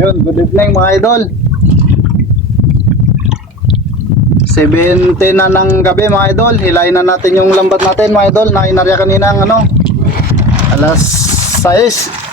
Ayun, good evening mga idol. 7:10 na ng gabi mga idol. Hilahin na natin yung lambat natin mga idol na inarya kanina ng alas 6.